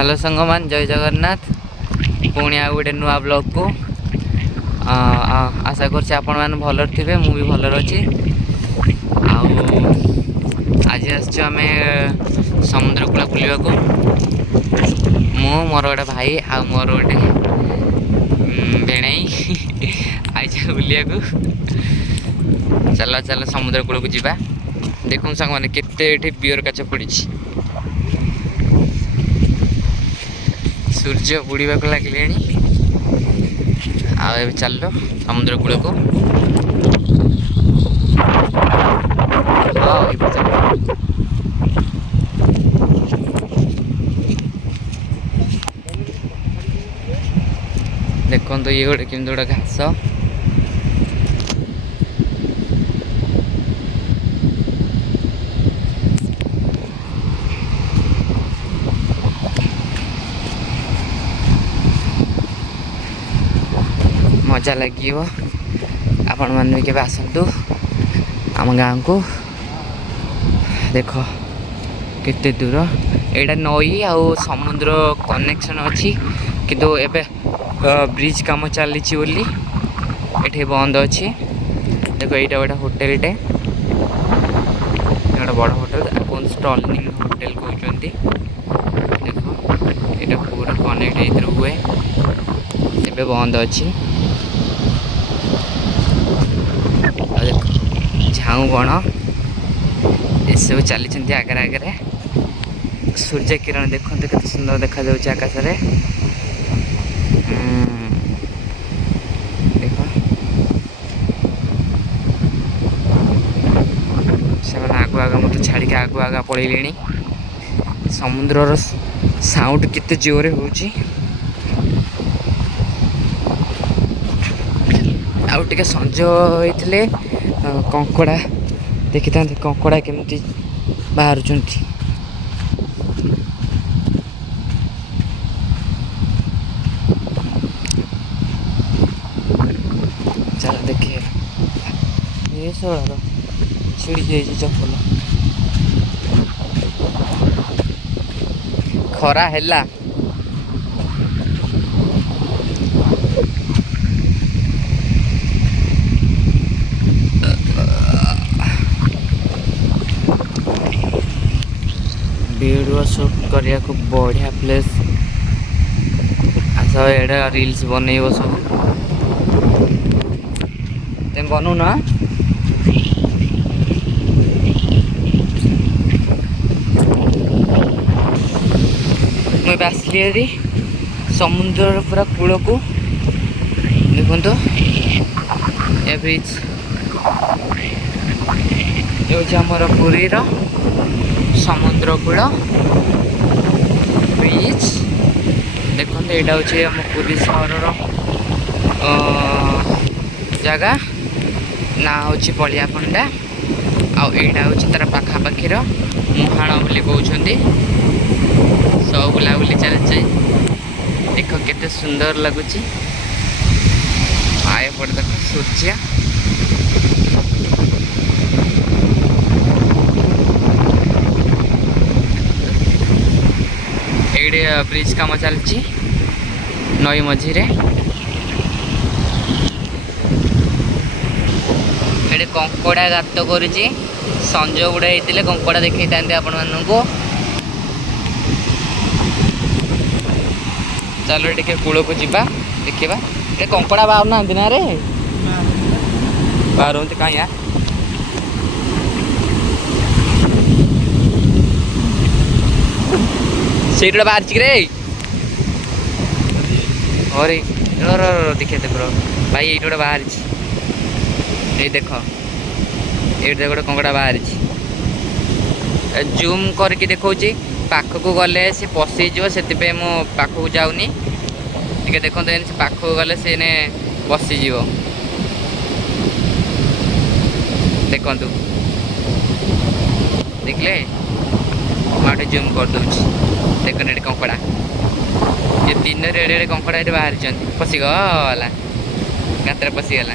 Hello संगमान जय जगन्नाथ पुणी आ गोटे नुआ ब्लॉग को आशा करछि आपण माने भलर थिबे मु भी भलर अछि। आज आसछु आमे समुद्र कूल बुलिबा को मु मोर गोटे भाई आ मोर गोटे बेणई आज बुलिया को चल चल समुद्र कूल को जीवा। देखून संग माने केते एठी बियर काच पड़ी सूर्य बुड़ीबा को लगे चल समुद्र कूल को देखो तो ये गोटे केमती गोटे घास मजा लगे आपण मैंने भी केवे आसतु आम गाँव को। देख केते दूर एटा नई आ समुद्र कनेक्शन अच्छी किंतु एबे ब्रिज काम चली बोली एठे बंद अच्छी। देखो यहाँ गोटे होटेल टे गोटे बड़ होटेल कौन स्टॉलिंग होटेल कहते। देखो ये पूरा कनेक्ट हुए एबे बंद अच्छी। झाऊ बण ये सब चली आगे आगे सूर्य किरण देखते केते सुंदर देखा जाउछ आकाश रे। देखो से आगु आगा मत छाड़ी आगु आगा पड़े समुद्र साउंड केते जोरे होउची। आउ टिके संज होइथिले कंकड़ा देखी था कंकड़ा केमती बाहर चल देखिए ये सब छिड़ी जाइए चप्पल खरा हैला वीडियो शूट करिया को बढ़िया प्लेस आस एडा रील्स बनइब सब तुम बनू ना मुझे आसली समुद्र पूरा कूल को देखो ए ब्रिज ये आमर पुरी समुद्र कूल ब्रिज देखो यहाँ हूँ आम पुरी सहर जगह ना हूँ पलियापंडा आईटा हूँ तार पाखापाखिर मुहाण बोली कहते सब बुलाबुली चलती। देख केते सुंदर लगुच आए पड़े देख सूर्य ये ब्रिज काम चलती नई मझीरे ये कंकड़ा गात कर संज गुड़ा होते कंकड़ा देखी था आपण मानू। चलो टे कूल को जीवा देखा ये कंकड़ा बाहर ना ना रे बाहर कहीं से बाहर रे अरे देखिए देख भाई ये गोटे बाहर ये देख ये गोटे कंकड़ा बाहर जूम करके देखा पाखक गले से पशि से मो पाखक जाऊनी टे देखते से पाखक गले से पशिज देखु देखले मुझे जूम कर दूसरी देखो ये कंकड़ा ये दिन एडे कंकड़ा ये बाहर पशिगला गात पशिगला।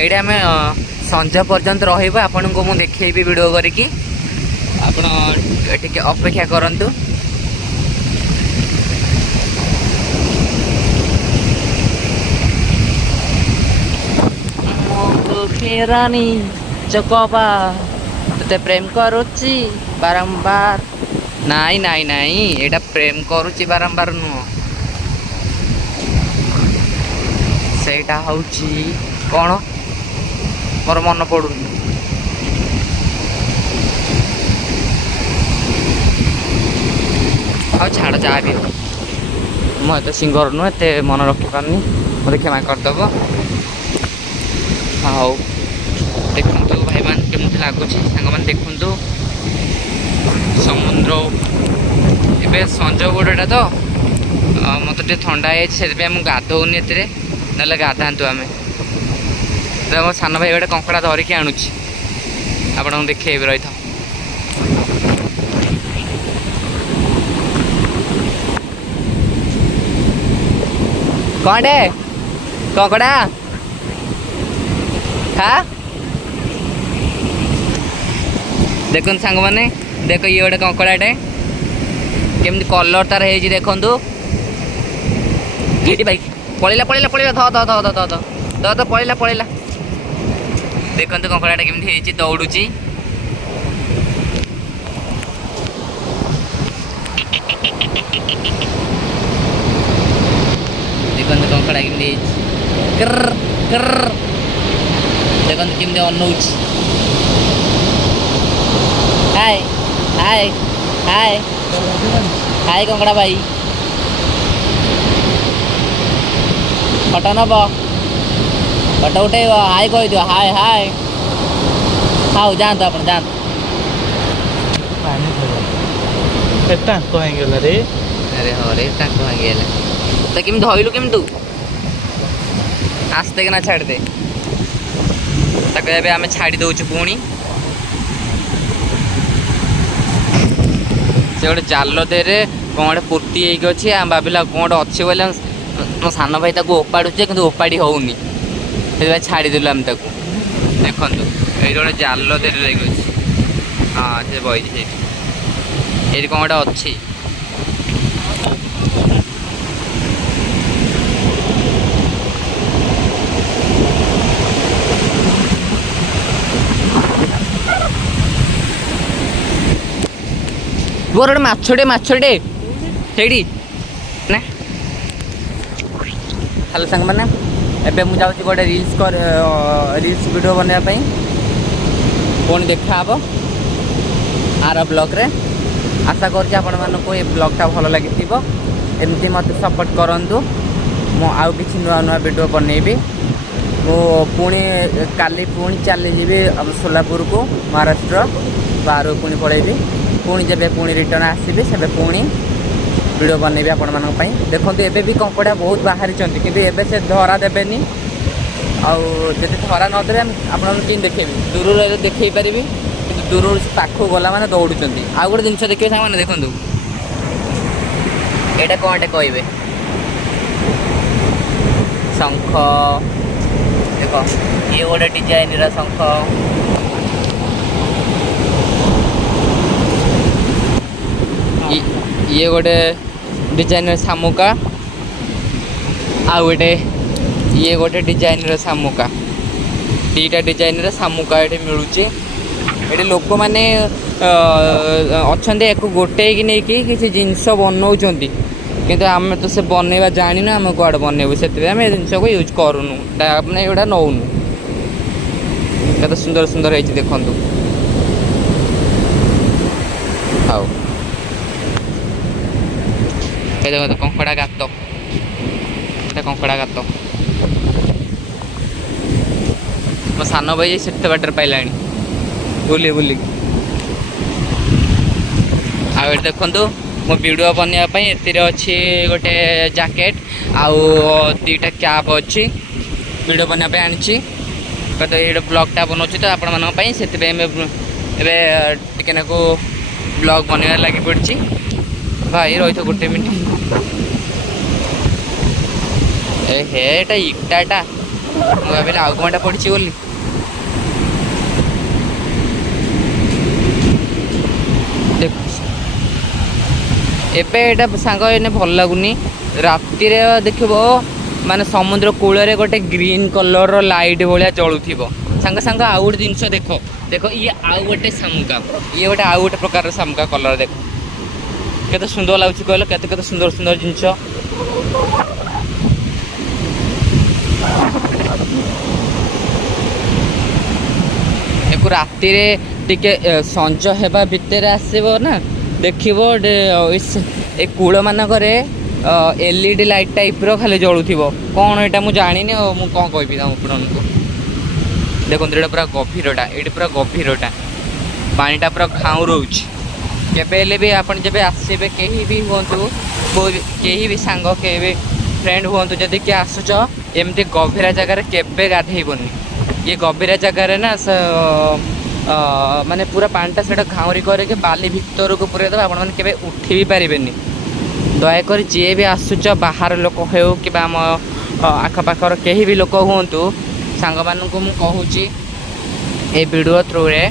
ये आम संजा पर्यंत रन को मुझे देखी वीडियो करके आपण अपेक्षा करंतु। रानी चकबा ते प्रेम करुच्ची बारंबार नाई नाई नाई एटा प्रेम करुच्ची बारंबार नुह सेटा हूँ कौन मोर मन पड़ुनी आ छाड़ जहाँ भी मुझे सिंगर नुहे एत मन रखिपारनी मत क्षमा करदेव। हाँ देखु भाई मान केमती लगुच सांग मैंने देखु समुद्र एवं संज गोड़ा तो मत ठंडा से गाधौनी ए ना गाधातु आम मो सान भाई गोटे कंकड़ा धरिकी आणुची आपको देखेबी रही था। कौन डे कंकड़ा हाँ देखो सांग मैंने देख ये गोटे कंकड़ाटे केमती कलर तार है देखु भाई पलैला पलैला पलैला ध ध ध ध ध ध ध पलैला पलैला देखु कंकड़ाटा केमती दौड़ुची देखो कंकड़ा केमती कर्र कर्र देखो केमती अनौच हाय हाय हाय हाय कंकड़ा भाई फटो नब फटो उठे हाय कह दियो हाय हाय हाँ जातु आप जातु रे अरे हाँ रे टाँग भांगीगला तो केमी धरलु केमी तू आस्ते कि छाड़ दे ताको आम छाड़ी दौचु पुणी से गोटे जाल देरे कौन गोटे पूर्ति होगी अच्छी आम भाविला कौन गोटे अच्छे बोले मो सान भाई ताको ओपाड़ुचे कि ओपाड़ी होनी से छाड़देलु आम ताको देखु ये गोटे जाल देरे लगे अच्छे हाँ से बही ये कौन गोटे अच्छी वो गोटे माछटे माछटे से ना हेलो सांग मैंने एबे मुझे जाऊँ गोटे रील्स वीडियो बनवाई पुणी देखा हम आर ब्लॉग रे आशा करके आपण मानक ये ब्लॉगटा भल लगी एमती मत सपोर्ट करूँ मु आउ कि नुआ नुआ वीडियो बनैबी मु पुणी काली पुणी चली जी सोलापुर को महाराष्ट्र बाहर पुणी पलैबी पुणी जब पुणी रिटर्न आसबि से पुणी वीडियो बनैबी आपण मानक देखो एबे भी कंकड़ा बहुत बाहरी कि एबे से धरा देबेनी आदि धरा नदेवे आपड़ी देखेबी दूर देखे पारि कि दूर पाख गला मैंने दौड़ुंट आ गोटे जिन देखिए सामने देखु यहाँ कौन कहे शंख देख ये गोटे डिजाइन शंख ये गोटे डिजाइन शामुका आ गोटे ये गोटे डिजाइन शामुका दीटा डिजाइन शामुका ये मिलूँ ये लोक मैंने अच्छा गोटे कि नहीं किसी जिनस बनाऊँ किंतु आम तो से बनवा जानी आम कौड़ बनैबू से जिनस को यूज करूँ मैंने यहाँ नौनु के सुंदर सुंदर है देखु हाँ ये देखो कंकड़ा गात कंकड़ा गात मो सान भाई से बाटर पाइला बुली बुली आ देखु मो वीडियो बनवाई ए अच्छी गोटे जैकेट आउ दीटा कैप अच्छी वीडियो बनवाई आनी तो ये ब्लॉगटा बनाऊँ तो आपण से ब्लॉग बनवा लगी पड़ी भाई रही तो गोटे मिनट हे इटाटा ମୁଁ ଭାବିଲି ଆଉ କ'ଣଟା ପଡ଼ିଛି ବୋଲି। ଦେଖ ଏବେ ଏଇଟା ସାଙ୍ଗ ଏନେ ଭଲ ଲାଗୁନି। ରାତିରେ ଦେଖିବ ମାନେ ସମୁଦ୍ର କୂଳରେ ଗୋଟେ ଗ୍ରୀନ୍ କଲର୍ର ଲାଇଟ୍ ଭଳିଆ ଜଳୁଥିବ। ସାଙ୍ଗ ସାଙ୍ଗ ଆଉ ଗୋଟେ ଜିନିଷ ଦେଖ ଦେଖ ଇଏ ଆଉ ଗୋଟେ ଶାମୁକା, ଇଏ ଗୋଟେ ଆଉ ଗୋଟେ ପ୍ରକାରର ଶାମୁକା କଲର୍। ଦେଖ କେତେ ସୁନ୍ଦର ଲାଗୁଛି କହିଲ, କେତେ କେତେ ସୁନ୍ଦର ସୁନ୍ଦର ଜିନିଷ। ୟାକୁ ରାତିରେ ଟିକେ ସଞ୍ଜ ହେବା ଭିତରେ ଆସିବ ନା, ଦେଖିବ ଏ କୂଳ ମାନଙ୍କରେ LED ଲାଇଟ୍ ଟାଇପ୍ର ଖାଲି ଜଳୁଥିବ। କ'ଣ ଏଇଟା ମୁଁ ଜାଣିନି ଆଉ ମୁଁ କ'ଣ କହିବି ଆପଣଙ୍କୁ। ଦେଖନ୍ତୁ ଏଇଟା ପୁରା ଗଭୀରଟା, ଏଇଠି ପୁରା ଗଭୀରଟା, ପାଣିଟା ପୁରା ଘାଉଁରଉଛି। କେବେ ହେଲେ ବି ଆପଣ ଯେବେ ଆସିବେ କେହି ବି ହୁଅନ୍ତୁ, କେହି ବି ସାଙ୍ଗ କେହି ବି ଫ୍ରେଣ୍ଡ ହୁଅନ୍ତୁ, ଯଦି କିଏ ଆସୁଛ ଏମିତି ଗଭୀରା ଜାଗାରେ କେବେ ଗାଧେଇବନି। ଇଏ ଗଭୀରା ଜାଗାରେ ନା ମାନେ ପୁରା ପାଣିଟା ସେଇଟା ଘାଉଁରି କରିକି ବାଲି ଭିତରକୁ ପୁରେଇ ଦେବ, ଆପଣମାନେ କେବେ ଉଠି ବି ପାରିବେନି। ଦୟାକରି ଯିଏ ବି ଆସୁଛ ବାହାର ଲୋକ ହେଉ କିମ୍ବା ଆମ ଆଖପାଖର କେହି ବି ଲୋକ ହୁଅନ୍ତୁ, ସାଙ୍ଗମାନଙ୍କୁ ମୁଁ କହୁଛି ଏ ଭିଡ଼ିଓ ଥ୍ରୁରେ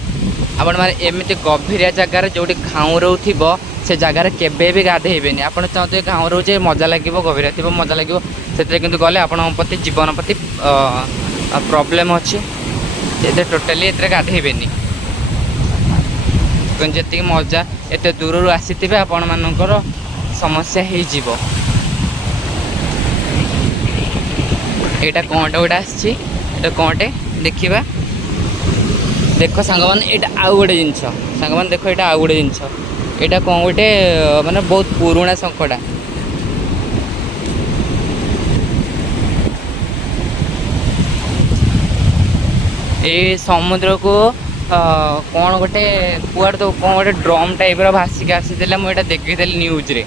ଆପଣମାନେ ଏମିତି ଗଭୀରିଆ ଜାଗାରେ ଯେଉଁଠି ଘାଉଁରଉଥିବ ସେ ଜାଗାରେ କେବେ ବି ଗାଧେଇବେନି। ଆପଣ ଚାହୁଁଥିବେ ଘାଉଁରଉଛେ ମଜା ଲାଗିବ, ଗଭୀରିଆ ଥିବ ମଜା ଲାଗିବ, ସେଥିରେ କିନ୍ତୁ ଗଲେ ଆପଣଙ୍କ ପ୍ରତି ଜୀବନ ପ୍ରତି ପ୍ରୋବ୍ଲେମ୍ ଅଛି। ଏଥିରେ ଟୋଟାଲି ଏଥିରେ ଗାଧେଇବେନି। କିନ୍ତୁ ଯେତିକି ମଜା ଏତେ ଦୂରରୁ ଆସିଥିବେ ଆପଣମାନଙ୍କର ସମସ୍ୟା ହେଇଯିବ। ଏଇଟା କ'ଣଟେ ଗୋଟେ ଆସିଛି, ଏଇଟା କ'ଣଟେ ଦେଖିବା। ଦେଖ ସାଙ୍ଗମାନେ ଏଇଟା ଆଉ ଗୋଟେ ଜିନିଷ, ସାଙ୍ଗମାନେ ଦେଖ ଏଇଟା ଆଉ ଗୋଟେ ଜିନିଷ। ଏଇଟା କ'ଣ ଗୋଟେ ମାନେ ବହୁତ ପୁରୁଣା ଶଙ୍ଖଟା। ଏଇ ସମୁଦ୍ରକୁ କ'ଣ ଗୋଟେ କୁଆଡ଼େ ତ କ'ଣ ଗୋଟେ ଡ୍ରମ୍ ଟାଇପ୍ର ଭାସିକି ଆସିଥିଲା। ମୁଁ ଏଇଟା ଦେଖିଥିଲି ନ୍ୟୁଜ୍ରେ,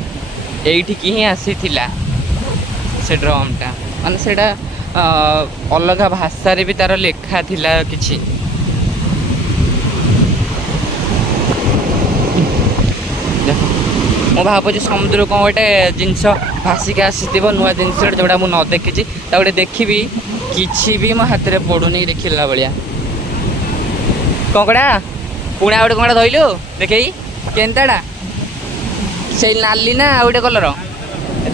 ଏଇଠିକି ହିଁ ଆସିଥିଲା ସେ ଡ୍ରମ୍ଟା। ମାନେ ସେଇଟା ଅଲଗା ଭାଷାରେ ବି ତା'ର ଲେଖା ଥିଲା କିଛି। ମୁଁ ଭାବୁଛି ସମୁଦ୍ରକୁ କ'ଣ ଗୋଟେ ଜିନିଷ ଭାସିକି ଆସିଥିବ, ନୂଆ ଜିନିଷ ଯେଉଁଟା ମୁଁ ନ ଦେଖିଛି। ତା ଗୋଟେ ଦେଖିବି, କିଛି ବି ମୋ ହାତରେ ପଡ଼ୁନି ଦେଖିଲା ଭଳିଆ। କଙ୍କଡ଼ା ପୁଣି ଆଉ ଗୋଟେ କଙ୍କଡ଼ା ଧଇଲୁ, ଦେଖେଇ କେନ୍ତାଟା ସେଇ ନାଲି ନା ଆଉ ଗୋଟେ କଲର?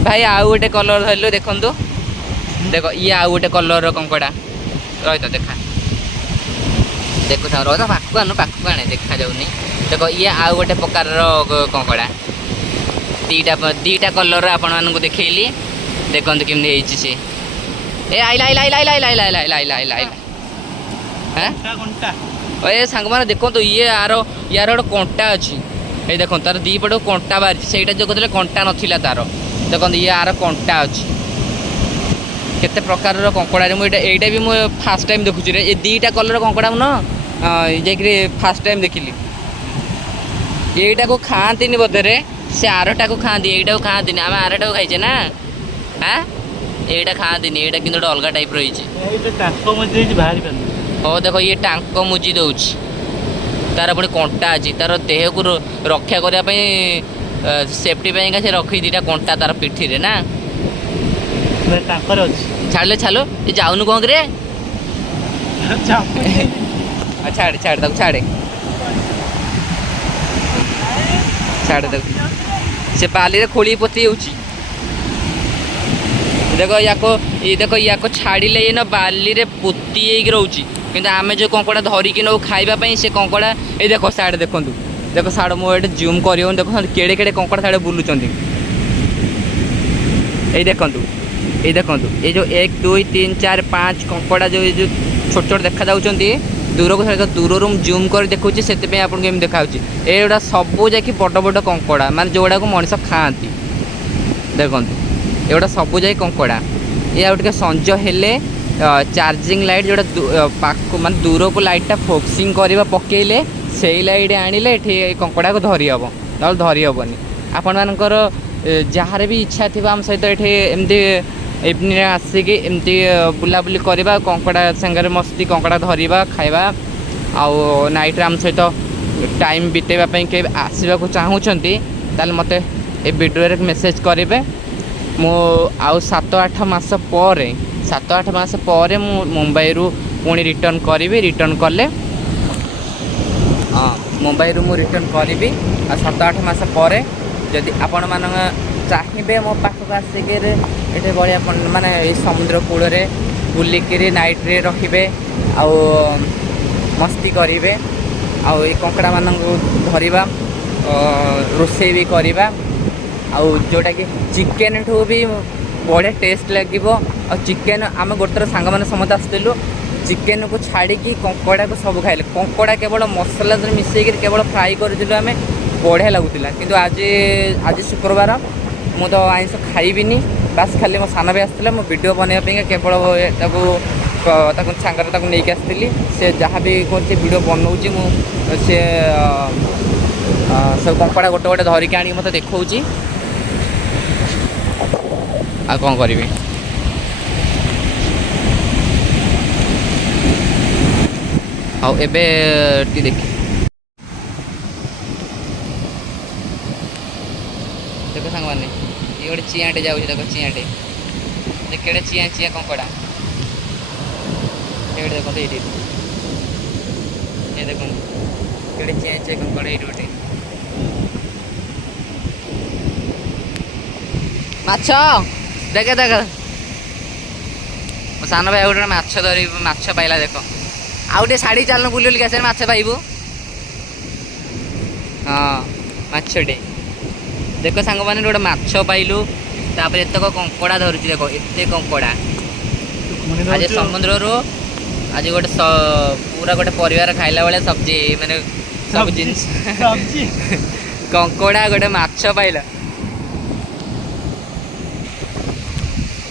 ଭାଇ ଆଉ ଗୋଟେ କଲର ଧରିଲୁ, ଦେଖନ୍ତୁ ଦେଖ ଇଏ ଆଉ ଗୋଟେ କଲର୍ର କଙ୍କଡ଼ା। ରହିତ ଦେଖା, ଦେଖୁଥାଉ ରହ, ପାଖକୁ ଆଣେ ଦେଖାଯାଉନି। ଦେଖ ଇଏ ଆଉ ଗୋଟେ ପ୍ରକାରର କଙ୍କଡ଼ା। ଦିଟା କଲର୍ର ଆପଣମାନଙ୍କୁ ଦେଖେଇଲି, ଦେଖନ୍ତୁ କେମିତି ହେଇଛି ସେ। ଏ ଆଇଲା ଆଇଲା ଆଇଲା ଆଇଲା ଆଇଲା ଆଇଲା ଆଇଲା ଆଇଲା ଆଇଲା ଆଇଲା ଏ ସାଙ୍ଗମାନେ ଦେଖନ୍ତୁ, ୟାର ଗୋଟେ କଣ୍ଟା ଅଛି। ଏଇ ଦେଖନ୍ତୁ ତାର ଦୁଇ ପଟକୁ କଣ୍ଟା ବାହାରିଛି। ସେଇଟା ଯେଉଁ କହୁଥିଲେ କଣ୍ଟା ନଥିଲା ତାର, ଦେଖନ୍ତୁ ୟାର କଣ୍ଟା ଅଛି। କେତେ ପ୍ରକାରର କଙ୍କଡ଼ାରେ ମୁଁ ଏଇଟା ବି ମୁଁ ଫାର୍ଷ୍ଟ ଟାଇମ୍ ଦେଖୁଛି ରେ। ଏ ଦୁଇଟା କଲର୍ର କଙ୍କଡ଼ା ମୁଁ ଯାଇକିରି ଫାର୍ଷ୍ଟ ଟାଇମ୍ ଦେଖିଲି। ଏଇଟାକୁ ଖାଆନ୍ତିନି ବୋଧରେ, ସେ ଆରଟାକୁ ଖାଆନ୍ତି, ଏଇଟାକୁ ଖାଆନ୍ତିନି। ଆମେ ଆରଟାକୁ ଖାଇଛେ ନା, ଏଇଟା ଖାଆନ୍ତିନି। ଏଇଟା କିନ୍ତୁ ଗୋଟେ ଅଲଗା ଟାଇପ୍ର ହେଇଛି। ହଉ ଦେଖ ଇଏ ଟାଙ୍କ ମୁଜି ଦେଉଛି, ତାର ପୁଣି କଣ୍ଟା ଅଛି। ତାର ଦେହକୁ ରକ୍ଷା କରିବା ପାଇଁ ସେଫ୍ଟି ପାଇଁକା ସେ ରଖି ଦୁଇଟା କଣ୍ଟା ତାର ପିଠିରେ ନା। ଛାଡ଼ିଲେ ଛାଲ, ଏ ଯାଉନୁ କ'ଣ କିରେ? ଛାଡ଼େ ଛାଡ଼େ ତାକୁ, ଛାଡ଼େ ଛାଡ଼େ ତାକୁ, ସେ ବାଲିରେ ଖୋଳି ପୋତି ହେଉଛି। ଦେଖ ୟାକୁ ଛାଡ଼ିଲେ ଇଏ ବାଲିରେ ପୋତି ହେଇକି ରହୁଛି। କିନ୍ତୁ ଆମେ ଯେଉଁ କଙ୍କଡ଼ା ଧରିକି ନେଉ ଖାଇବା ପାଇଁ, ସେ କଙ୍କଡ଼ା ଏଇ ଦେଖ ସାଡ଼େ ଦେଖନ୍ତୁ, ଦେଖ ସାଡ଼େ ମୁଁ ଏଠି ଜୁମ୍ କରିହେଉନି। ଦେଖନ୍ତୁ କେଡ଼େ କେଡ଼େ କଙ୍କଡ଼ା ସାଡ଼େ ବୁଲୁଛନ୍ତି। ଏଇ ଦେଖନ୍ତୁ ଏଇ ଯେଉଁ 1 2 3 4 5 କଙ୍କଡ଼ା ଯେଉଁ ଛୋଟ ଛୋଟ ଦେଖାଯାଉଛନ୍ତି, ଦୂରରୁ ମୁଁ ଜୁମ୍ କରି ଦେଖାଉଛି, ସେଥିପାଇଁ ଆପଣଙ୍କୁ ଏମିତି ଦେଖାଯାଉଛି। ଏଇଗୁଡ଼ା ସବୁ ଯାଇକି ବଡ଼ ବଡ଼ କଙ୍କଡ଼ା, ମାନେ ଯେଉଁଗୁଡ଼ାକୁ ମଣିଷ ଖାଆନ୍ତି। ଦେଖନ୍ତୁ ଏଗୁଡ଼ା ସବୁ ଯାଇ କଙ୍କଡ଼ା। ଏ ଆଉ ଟିକେ ସଞ୍ଜ ହେଲେ ଚାର୍ଜିଂ ଲାଇଟ୍ ଯେଉଁଟା ମାନେ ଦୂରକୁ ଲାଇଟ୍ଟା ଫୋକସିଂ କରିବା ପକେଇଲେ, ସେଇ ଲାଇଟ୍ ଆଣିଲେ ଏଠି ଏଇ କଙ୍କଡ଼ାକୁ ଧରି ହେବ, ନହେଲେ ଧରି ହେବନି। ଆପଣମାନଙ୍କର ଯାହାର ବି ଇଚ୍ଛା ଥିବ ଆମ ସହିତ ଏଠି ଏମିତି ଇଭିନିଂରେ ଆସିକି ଏମିତି ବୁଲାବୁଲି କରିବା, କଙ୍କଡ଼ା ସାଙ୍ଗରେ ମସ୍ତି, କଙ୍କଡ଼ା ଧରିବା, ଖାଇବା, ଆଉ ନାଇଟ୍ରେ ଆମ ସହିତ ଟାଇମ୍ ବିତେଇବା ପାଇଁ କେବେ ଆସିବାକୁ ଚାହୁଁଛନ୍ତି, ତାହେଲେ ମୋତେ ଏ ଭିଡ଼ିଓରେ ମେସେଜ୍ କରିବେ। ମୁଁ ଆଉ 7-8 ମାସ ପରେ 7-8 मास पर मुंबई पुणी रिटर्न करी रिटर्न कले हाँ मुंबई मु रिटर्न करी 7-8 मास पर जदि आपण मान चाहिए मो पाखक आसिक ये बढ़िया माने समुद्र कूल बुलिक नाइट रे रखिए आउ मस्ती करेंगे आउ कंकड़ा मान धरवा रोषे भी करवा आउ जोटा कि चिकेन ठू भी बढ़िया टेस्ट लगे आ चिकेन आम गोटे सांग मैंने समस्त आसलु चिकेन को छाड़ी कंकड़ा को सब खाइले कंकड़ा केवल मसला मिसेक केवल फ्राए करूँ आम बढ़िया लगुला किंतु आज आज शुक्रवार मु तो आइंस खाइबिनी बास खाली मो सान भाई आसला मो वीडियो बनवाई केवल सांगे नहीं आसती से जहाँ भी वीडियो बनाऊँगी मुझे सब कंकड़ा गोटे गोटे धरिकी आनी मत देखा आ कौन करी हाँ एबे देख देख सांग मैंने ये गोटे चियाटे जाऊँ देख चियाटे देख केड़े चिया चिया कंकड़ा ये देखो ये देखो केड़े चिया चिया कंकड़ा ये गोटे माछ देखे देख मो सान भाई गोटे माछ धरी माछ पाइला देख आउ टे शाढ़ी चलन बुल बुलिक आस माछ पाइबू हाँ माछटे देख सांग मैंने गोटे माछ पाइलु तापर एतक कंकड़ा धरुची देख एत कंकड़ा आज समुद्र आज गोटे पूरा गोटे परिवार खाइला बेले सब्जी माने सब जिनिस कंकड़ा गोटे माछ पाइला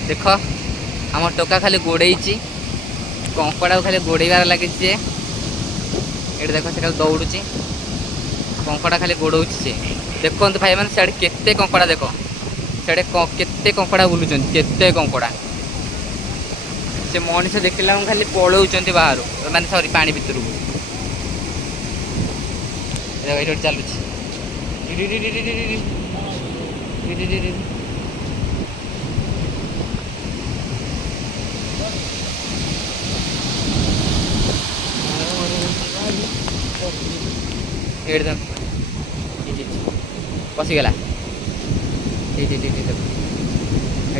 देख आम टोका खाली गोड़े कंकड़ा को खाली गोड़ार लगे ये देख से दौड़ुची कंकड़ा खाली गोड़े देखो भाई मैंने सियाड़े केते कंकड़ा देख सियाड़े केते कंकड़ा बुलूँ केते कंकड़ा से मनीष देखला खाली पलौंट बाहर माने सॉरी पानी भितर ये चलुची पशिगला ये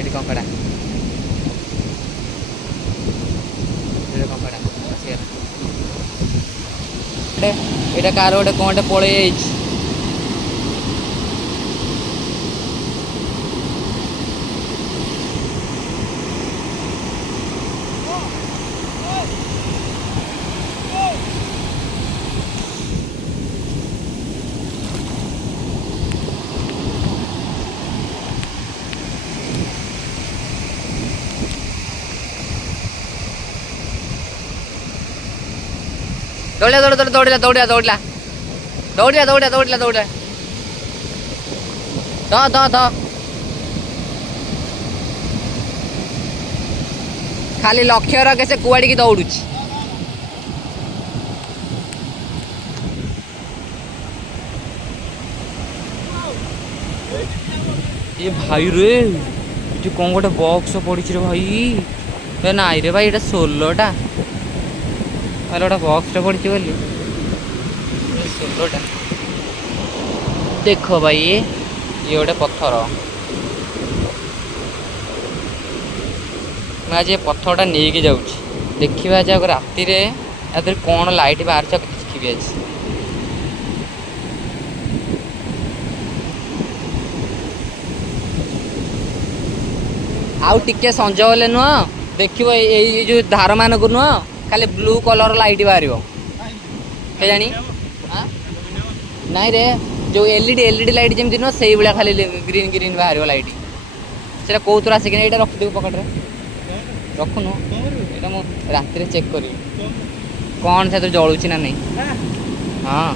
कंकड़ा कंकड़ा पशिगला ये कार गोटे कौन पड़े दौड़ा दौड़ा दौड़ा दौड़ा दौड़ा दौड़ा दौड़ा दौड़ा दौड़ा द खाली लक्ष्य रखे से कुआड़ी की दौड़ुची ये भाई रे ये कौन गोटे बॉक्स पड़ी रे भाई नाई रे भाई ये सोलोटा अरे गोटे बॉक्सटा पड़ी बोली सोलोटा देख भाई ये गोटे पत्थर मैं आज ये पत्थरटा नहीं जाऊँ देखिए आज राति कौन लाइट बाहर देखी आज आउ टिके संज गले नुह देखो ये जो धार मान को नुह खाली ब्लू कलर लाइट बाहर के जानी नाई रे जो एलईडी लाइट जमी नुह से भाया खाली ग्रीन ग्रीन बाहर लाइट से कौ थर आसिक ये रखिदेव पकेट रखुनु ये मुझे राति चेक करी कौन से जलुची ना नहीं हाँ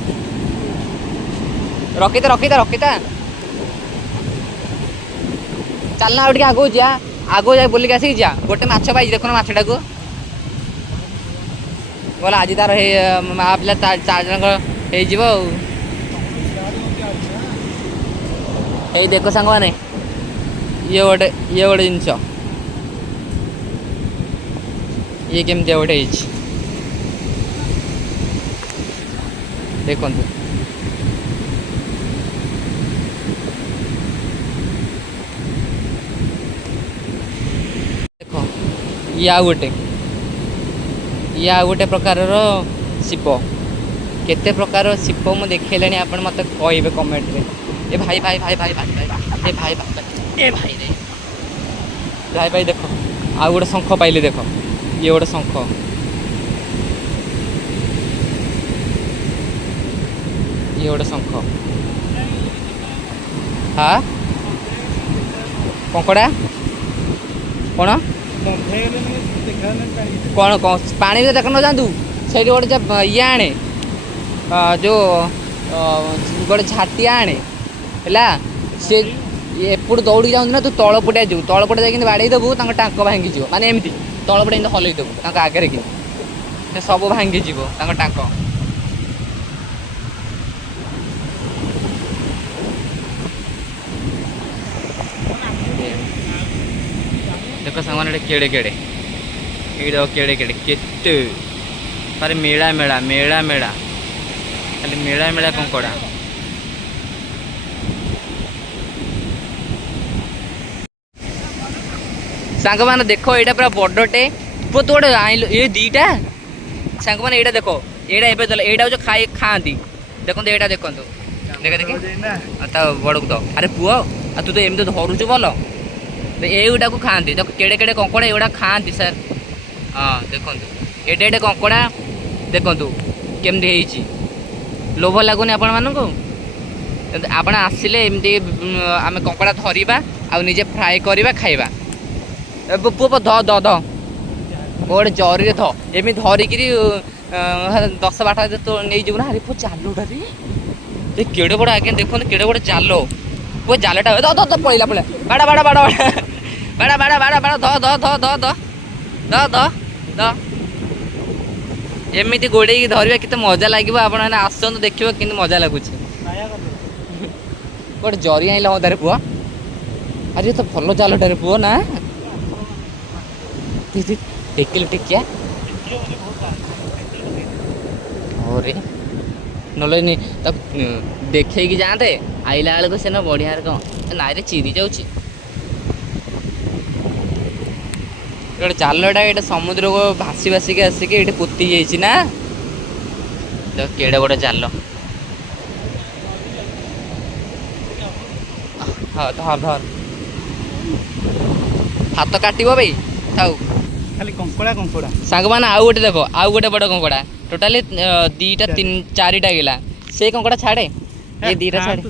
रखीता रखीता रखीता चलना आगे आगो जा आगो जा बुलिक आसिक जा गोटे माछ पाई देखो माछटा को बोला आज तार माँ पिला 4 जन हो देख सांग मैंने ये गोटे जिनस ये केमती गोटे देखो देखो या गोटे प्रकार शिप केते प्रकार शिप मु देखिले आप मत कहे कमेंट रे ए भाई भाई भाई भाई भाई भाई ए भाई भाई ए भाई रे भाई भाई देखो आ गोटे शंख पाइले देखो ये गोटे शंख ये गोटे शंख हाँ कंकड़ा कौन कौन कौन पानी में देख न जातु से गोटे ये आने जो गोटे झाटिया आने है सी एपट दौड़ी जाऊँ ना तू तलपटिया जीव तलपटिया जाए बाड़े देबू टाँक भांगी माने एमती तलपटिया हल्ई देबू आगे कि सब भांगी जीव टाँक देख सामान केड़े केड़े ये केड़े केड़े केते अरे मेला मेला मेला मेला खाली मेला मेला कंकड़ा सांग मैंने देखो यहाँ पूरा बड़टे पु तू गोटे आइल ये दीटा सांग मैंने यहाँ देखो यहाँ जो खाई खाती देखो यहाँ देखो देख देखे बड़ को तो अरे पुओ तू तो एमती धरुचु भल एगुटा को खाती देखो केड़े केड़े कंकड़ा एगुड़ा खाती सर हाँ देखो एडे एडे कंकड़ा देखु केमती लोभ लगुनि आपण मानक आपण आसिले एमती आम कंकड़ा धरिबा आ निजे फ्राए करवा खाइबा पुओ ध ध ध गोटे जरी ध एमती धरिकी 10-12 तो नहीं जीव ना अरे पु जालुटा रे केड़े बड़ आगे देखो केड़े बड़ जाल पु जालटा द द द पळिला पळिला बाड़ा बाड़ा बाड़ा बाड़ा बाड़ा बाड़ा बाड़ा ध ध ध ध ध ध ध ध एमती गोड़े धरवा केते मजा लगे आप आसत देखिए कि मजा लगुच गोटे जरी आइला मदारे पुआ अरे तो भल जालटारे पुओ ना टेकिल टिकिया अरे नल देखे जाते आइला बेलू से ना बढ़िया कौन नाई चिरी जाऊँगी गोटे जालटा ये समुद्र को भासी भासिक आसिक ये पोती जाइए तो केड़े गोटे जाल हाँ धर धर हाथ काट भाई थाऊ खाली कंकड़ा कंकड़ा सांग मैंने आउ गोटे देख आउ गोटे बड़ कंकड़ा टोटाली 2-3-4टा गला से कंकड़ा छाड़े ये 2टा छाड़े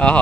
हाँ